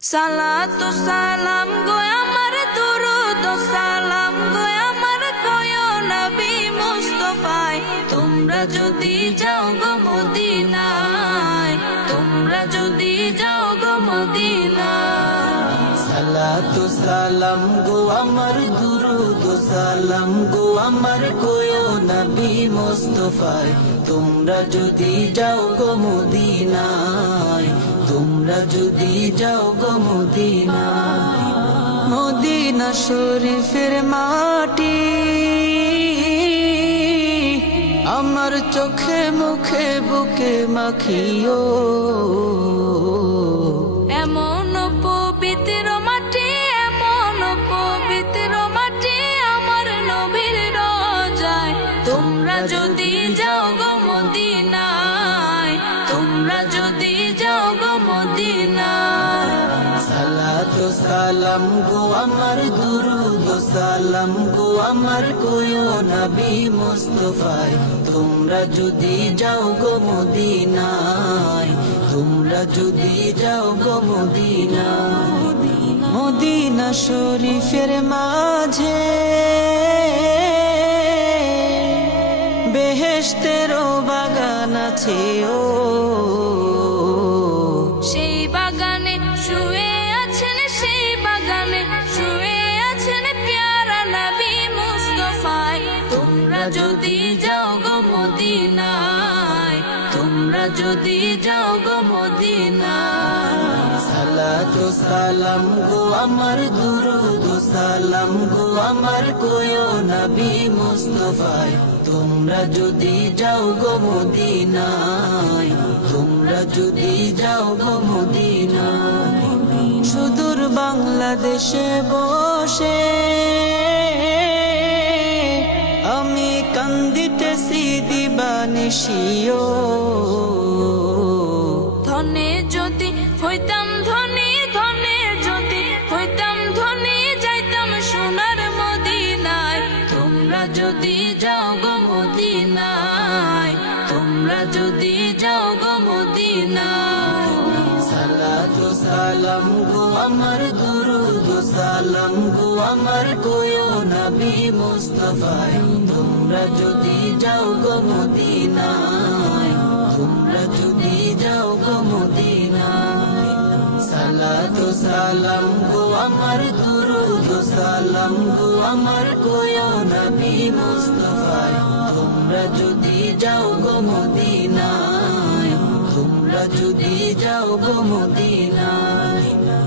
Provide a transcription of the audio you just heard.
সালাতু সালাম গো আমার দুরুদ সালাম গো আমার কয়ো নবী মুস্তাফায় তোমরা যদি যাও গো মদিনায় তোমরা যদি যাও গো মদিনায় সালাতু সালাম গো আমার দুরুদ সালাম গো আমার কয়ো নবী মুস্তাফায় তোমরা যদি যাও গো মদিনায় তোমরা যদি যাও গো মদিনায় মদিনা শরীফের মাটি আমার চোখে মুখে বুকে মাখিও এমন পবিত্র মাটি এমন পবিত্র মাটি আমার নবীর রোজায় তোমরা যদি যাও গো মদিনায় তোমরা যদি যাও গো মদিনায় সালাতু সালাম গো আমার দুরুদ সালাম গো আমার কয়ো নবী মুস্তাফায় তোমরা যদি যাও গো মদিনায় তোমরা যদি যাও গো মদিনায় মদিনা শরীফের মাঝে বেহেশতেরও বাগান আছে ও সেই বাগানে শুয়ে আছেন সেই বাগানে শুয়ে আছেন প্যারা নবী মুস্তাফায় তোমরা যদি যাও গো মদিনায় তোমরা যদি যাও গো মদিনায় সালাতু সালাম গো আমার দুরুদ সালাম গো আমার কয়ো নবী মুস্তাফায় তোমরা যদি যাও গো মদিনায় তোমরা যদি যাও গো মদিনায় সুদূর বাংলাদেশে বসে আমি কান্দিতেছি দিবানিশিও ধনে যদি হইতাম ধনী ধনে যদি হইতাম ধনী যাইতাম সোনার মদিনায় তোমরা যদি যাও গো মদিনায় তোমরা যদি যাও গো মদিনায় সালাতু সালাম গো আমার দুরুদ সালাম গো আমার কয়ো নবী মুস্তাফায় তোমরা যদি যাও গো মদিনায় তোমরা যদি যাও গো মদিনায় সালাতু সালাম গো আমার দুরুদ সালাম গো আমার কয়ো নবী মুস্তাফায় তোমরা যদি যাও গো মদিনায় তোমরা যদি যাও গো মদিনায়